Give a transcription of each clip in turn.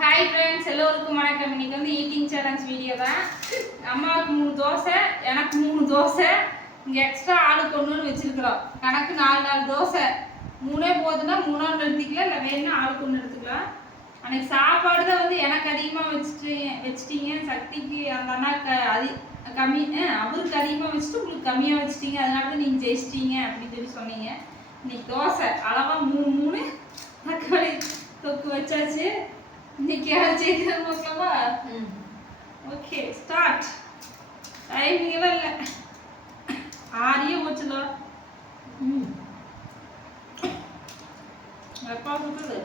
Hi friends எல்லோருக்கும் வணக்கம். இன்னைக்கு வந்து ஈட்டிங் சேலஞ்ச் வீடியோ தான். அம்மாவுக்கு மூணு தோசை எனக்கு மூணு தோசை. இங்கே எக்ஸ்ட்ரா ஆளுக்கு ஒன்றுன்னு வச்சிருக்கிறோம். கணக்கு நாலு நாலு தோசை. மூணே போதுன்னா மூணாவது எடுத்துக்கலாம் இல்லை வேணும்னா ஆளுக்கு ஒன்று எடுத்துக்கலாம். அன்னைக்கு சாப்பாடு தான் வந்து எனக்கு அதிகமாக வச்சுட்டு வச்சுட்டீங்க. சக்திக்கு அந்த அண்ணா க அதி கம்மி அவருக்கு அதிகமாக வச்சுட்டு உங்களுக்கு கம்மியாக வச்சுட்டீங்க. அதனால தான் நீங்கள் ஜெயிச்சிட்டீங்க அப்படின்னு சொல்லி சொன்னீங்க. இன்னைக்கு தோசை அளவாக மூணு மூணு. தக்காளி தொக்கு வச்சாச்சு. இன்னைக்கு யார் ஜெயிக்கிறது பார்க்கலாமா ஓகே ஸ்டார்ட் டைமிங் எல்லாம் இல்லை. ஆறியே போச்சுல எப்பா சொல்றது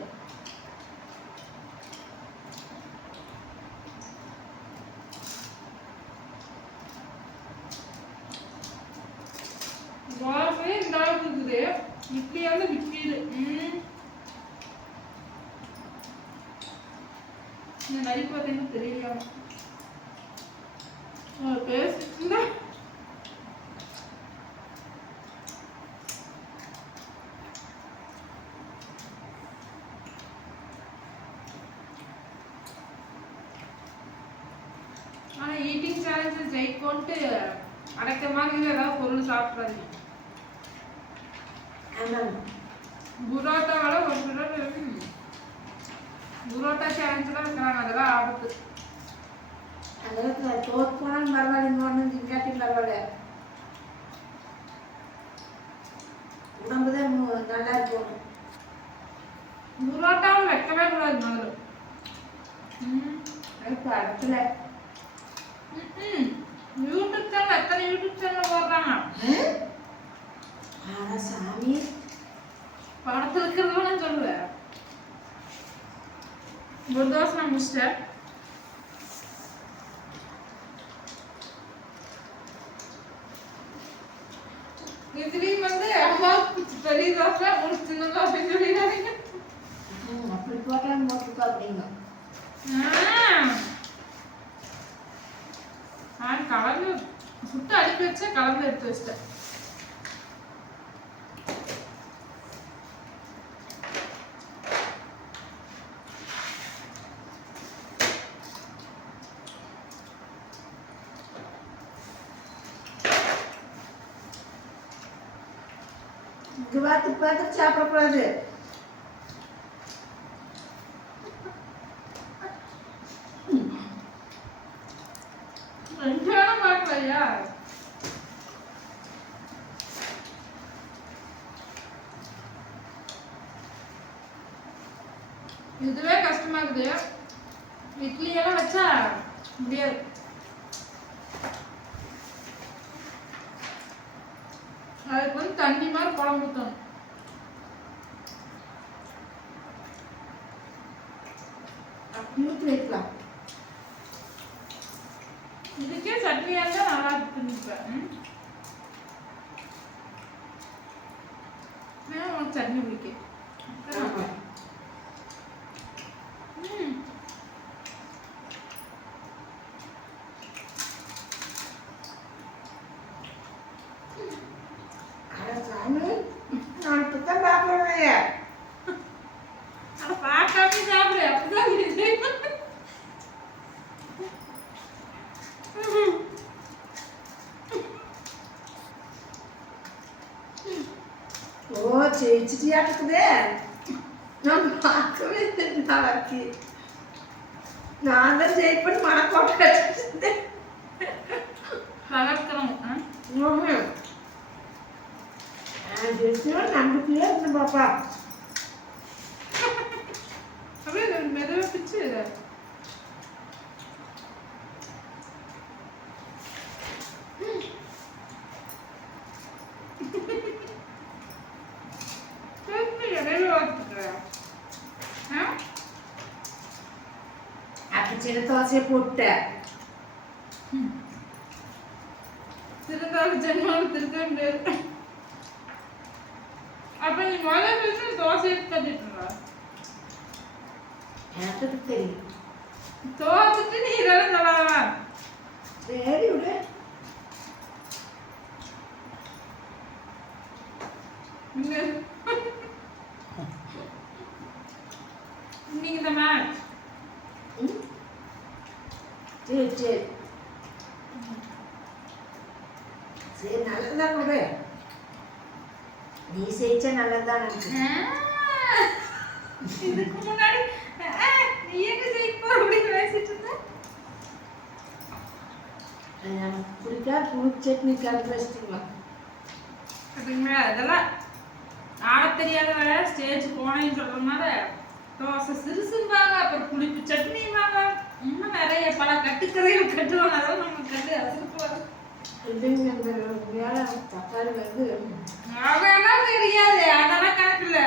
தோசை இந்த அளவுக்கு இருக்குது. இட்லி வந்து விற்கிது ம். பார்த்தீங்கன்னா தெரியல. பேசிட்டு ஆனா ஈட்டிங் சேலஞ்சு ஜெயிக்கோன்ட்டு அடைக்க மாதிரி ஏதாவது பொருள் சாப்பிடாதீங்க. புரோட்டாவோட ஒரு ம், புரோட்டா சேலஞ்சு தான் இருக்கிறாங்க அதெல்லாம் ஆபத்து அதெல்லாம் தோத்து போனாலும் பரவாயில்ல இன்னொன்று திங்காட்டியும் பரவாயில்ல. உடம்பு தான் நல்லா இருக்கும். புரோட்டாவும் வைக்கவே கூடாது முதல்ல. அதுக்கு அடுத்துல. யூடியூப் சேனல் எத்தனை யூடியூப் சேனல் போடுறாங்க? ஆனா சாமி. படத்தில் இருக்கிறதெல்லாம் நான் சொல்லுவேன். ஒரு தோசை நான் முடிச்சிட்டேன். இதுலேயும் வந்து அம்மாவுக்கு பெரிய தோசை உங்களுக்கு சின்ன தோசை சொல்லிடுறாங்க அப்படி போட்டாலும் போட்டுக்கோ அப்படிங்க கலந்து சுட்டு அடிக்க வச்சா கலந்து எடுத்து வச்சிட்டேன் பார்த்து பார்த்து சாப்பிடக்கூடாது. இதுவே கஷ்டமா இருக்குது இட்லி எல்லாம் வச்சா முடியாது. அதுக்கு வந்து தண்ணி மாதிரி குழம்பு ஊற்றணும் ஊற்றி வைக்கலாம். இதுக்கே சட்னியாக இருந்தால் நல்லா ஏன் உனக்கு சட்னி பிடிக்கும். కోసమే నాకు నా ఆర్డర్ చేయకపోతే మన కోట కట్టేసింది చేసిన నమ్మకం పాప అదే சின்ன தோசையை போட்டேன் திருந்தாலும் ஜென்மாவும் திருத்த முடியாது அப்ப நீ முதல்ல வச்சு தோசையை கட்டிட்டு இருந்தா எனக்கு தெரியும். தோத்துட்டு நீ இதெல்லாம் சொல்லாதவா சரி விடு. இன்னைக்கு இந்த மேட்ச் சரி சரி நல்லதுதான் விடு நீ செஞ்சா நல்லதுதான் இதுக்கு முன்னாடி ஆ, நீ எங்க ஜெயிப்ப அப்படின்னு பேசிட்டு இருந்த? பிடிக்காது புளி சட்னி கலந்து அப்படிங்களா? அதெல்லாம் ஆட தெரியாதவ ஸ்டேஜ் போனேன்னு சொல்றதுனால தோசை சிறுசும்பாங்க அப்புறம் கட்டுக்கதைகள் கட்டுவாங்க. அதெல்லாம் நம்ம கட்டு அசுக்குவாங்க தெரியாது. அதெல்லாம் கணக்கு இல்ல.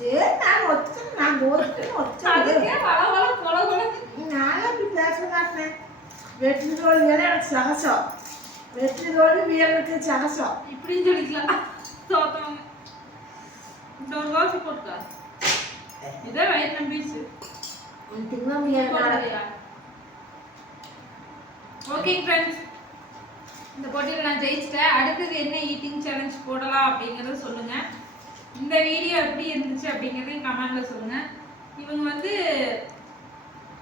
சரி நான் ஒத்துக்கிறேன் நான் ஒத்துக்கிறேன் அதுக்கே வள வள கொல கொலக்கு நானும் இப்படி பேச மாட்டேன். வெற்றி தோல்வியெல்லாம் எனக்கு சகசம். வெற்றி தோல்வி வீரனுக்கு சகசம். இப்படின்னு சொல்லிக்கலாம் தோத்தவங்க இந்த ஒரு தோசை போட்டுக்கா. இதே வயிற்று பீஸு திங்க முடியாது. ஓகே ஃப்ரெண்ட்ஸ் இந்த போட்டியில் நான் ஜெயிச்சிட்டேன். அடுத்தது என்ன ஈட்டிங் சேலஞ்ச் போடலாம் அப்படிங்கறத சொல்லுங்க. இந்த வீடியோ எப்படி இருந்துச்சு அப்படிங்கறதையும் கமெண்ட்ல சொல்லுங்க. இவங்க வந்து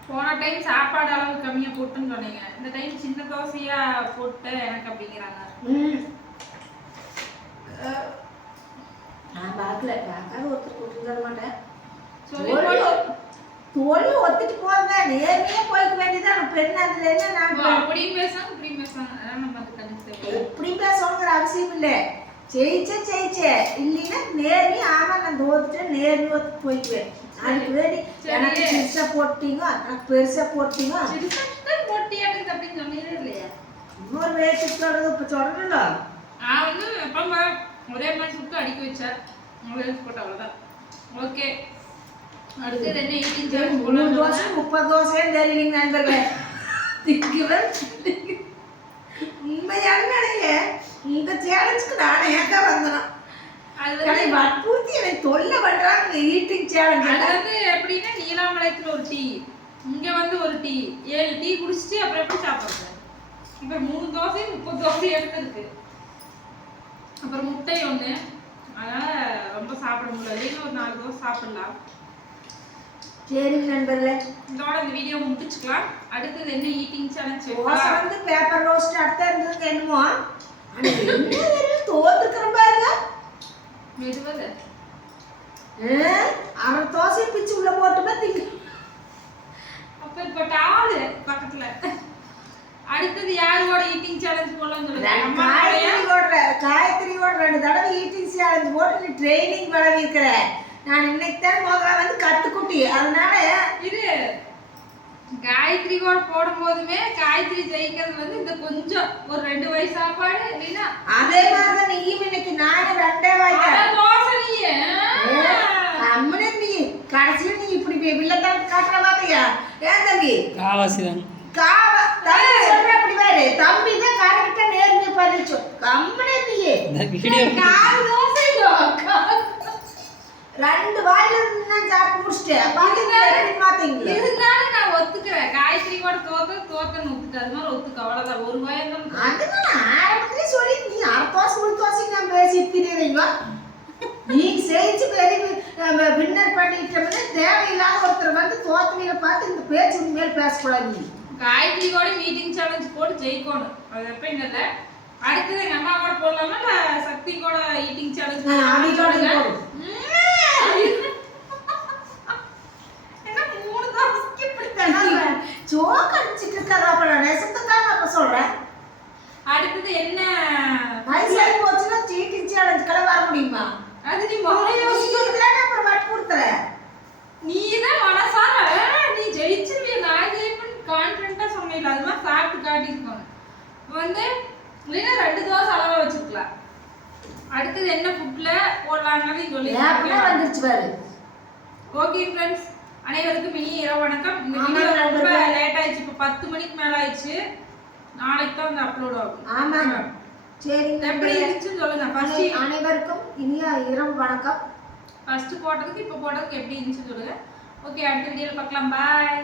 போன டைம் சாப்பாடு அளவு கம்மியா போட்டுன்னு சொன்னீங்க. இந்த டைம் சின்ன தோசையா போட்டு எனக்கு அப்படிங்கிறாங்க. நான் பார்க்கல. பார்க்காத ஒருத்தர் கூட்டு தர மாட்டேன். சொல்லி தோல்வி ஒத்துட்டு போறேன் நேர்மையே போய்க்க வேண்டியதான் பெண் அதுல என்ன நான் அதான் நம்ம அது கண்டுக்க எப்படி பேசணுங்கிற அவசியம் இல்லை. ஜெயிச்சே ஜெயிச்சே. இல்லைன்னா நேர்மை ஆமா நான் தோத்துட்டேன் நேர்மை ஒத்து போய்க்குவேன். அதுக்கு வேண்டி. எனக்கு பெருசா போட்டீங்க எனக்கு பெருசா போட்டீங்க. சிறுசன் போட்டி அப்படின்னு சொன்னதே இல்லையா? இன்னொரு வேட்டு சொல்றது இப்ப சொல்றேன்டா நான் வந்து எப்ப ஒரே மாதிரி சுட்டு அடிக்க வச்சேன் உங்களுக்கு போட்ட அவ்வளவுதான். ஓகே. போடலாம் தோசை முப்பது தோசையும் தெரியுங்க நண்பர்களே? திக்குவன் உண்மையான நினைங்க உங்க சேலஞ்சுக்கு நானே ஏக்கா வந்தேன்? அது என்னை வந்து வற்புறுத்தி என்னை தொல்லை பண்றாங்க ஈட்டிங் சேலஞ்ச் அது வந்து எப்படின்னா நீலாமலையத்துல ஒரு டீ. இங்க வந்து ஒரு டீ. ஏழு டீ குடிச்சிட்டு அப்புறம் எப்படி சாப்பிடுறது? இப்ப மூணு தோசை முப்பது தோசை எடுத்துருக்கு. அப்புறம் முட்டை ஒண்ணு. அதனால ரொம்ப சாப்பிட முடியல இல்லைன்னா ஒரு நாலு தோசை சாப்பிடலாம். சரிங்க நண்பர்களே. இதோட இந்த வீடியோ முடிச்சுக்கலாம். அடுத்தது என்ன ஈட்டிங் சேலஞ்ச் தோசை வந்து பேப்பர் ரோஸ்ட் அடுத்த இருந்ததுக்கு என்னமோ. ஆனா என்ன தோத்துக்கிற பாருங்க. மெதுவாக ஆ, அரை தோசை பிச்சு உள்ள போட்டுமே திங்க அப்பேற்பட்ட ஆளு பக்கத்துல. அடுத்தது யாரோட ஈட்டிங் சேலஞ்ச் போடலாம்னு சொல்லுங்க? காயத்ரியோட ரெண்டு தடவை ஈட்டிங் சேலஞ்ச் போட்டு நீ ட்ரைனிங் பழகிருக்கிற நான் இன்னைக்கு தான் முதல்ல வந்து கத்துக்குட்டி. அதனால இரு. காயத்ரி கூட போடும் போதுமே காயத்ரி ஜெயிக்கிறது வந்து இந்த கொஞ்சம் ஒரு ரெண்டு வயசு சாப்பாடு இல்லைன்னா அதே மாதிரி தான் நீயும் இன்னைக்கு நானும் ரெண்டே. அம்மனே நீ கடைசியில் நீ இப்படி வில்லத்தான் காட்டுற மாதிரியா? ஏன் தம்பி? காவாசி தான் காவ தம்பி சொல்ற அப்படி பாரு. தம்பி தான் கரெக்டா நேர்மையா நீ. கால் தோசையோ கால் ரெண்டு வாயில இருந்து சாப்பிட்டு முடிச்சிட்டேன். பாத்தீங்களா எப்படி மாத்தீங்களா இருந்தாலும் நான் ஒத்துக்கிறேன் காயத்ரி கூட தோத்த தோத்தன்னு ஒத்துக்க அது மாதிரி ஒத்துக்க அவ்வளவுதான். ஒரு வயதான் அதுதான் ஆரம்பத்திலே சொல்லி நீ அரை தோசை ஒரு தோசை நான் பேசி திரியுறீங்க நீ செஞ்சு பெரிய வின்னர் பண்ணிட்டோம்னா தேவையில்லாத ஒருத்தர் வந்து தோத்தனையில பார்த்து இந்த பேச்சு இனிமேல் பேசக்கூடாது நீ. காயத்ரி கூட மீட்டிங் சேலஞ்ச் போட்டு ஜெயிக்கணும். அது எப்பயும் இல்லை. அடுத்தது எங்க அம்மா கூட போடலாமா? இல்ல சக்தி கூட ஈட்டிங் சேலஞ்ச் நான் அவியோட போடு. என்ன மூணு தோசைக்கு இப்படி தண்ணி? சோக்கு அடிச்சிட்டு இருக்காரு அப்ப நான் நெசத்தை தான் அப்ப சொல்றேன். அடுத்தது என்ன? வயசாகி போச்சுன்னா சீட்டிங் சேலஞ்சுக்கெல்லாம் வர முடியுமா? அது நீ முதல்ல யோசிக்கணும். நீ தானே அப்புறம் வட்டு கொடுத்துறேன் நீதான் மனசார? "ஆ, நீ ஜெயிச்சிருவிய நான் ஜெயிப்பேன்னு கான்பிடண்டா சொன்னீங்க அது மாதிரி சாப்பிட்டு காட்டியிருக்கோங்க வந்து இல்லைன்னா ரெண்டு தோசை அளவா வச்சிருக்கலாம். அடுத்தது என்ன ஃபுட்ல போடலாம்னு சொல்லி வந்துருச்சு பாரு. ஓகே ஃப்ரெண்ட்ஸ் அனைவருக்கும் இனி இரவு வணக்கம். இந்த வீடியோ ரொம்ப. லேட் ஆயிடுச்சு இப்போ பத்து மணிக்கு மேல ஆயிடுச்சு நாளைக்கு தான் வந்து அப்லோட் ஆகும். ஆமாங்க. சரிங்க எப்படி. இருந்துச்சுன்னு சொல்லுங்க. ஃபர்ஸ்ட் அனைவருக்கும் இனிய இரவு வணக்கம். ஃபர்ஸ்ட் போட்டதுக்கு இப்போ போட்டதுக்கு எப்படி இருந்துச்சுன்னு சொல்லுங்க. ஓகே அடுத்த வீடியோல பார்க்கலாம். பாய்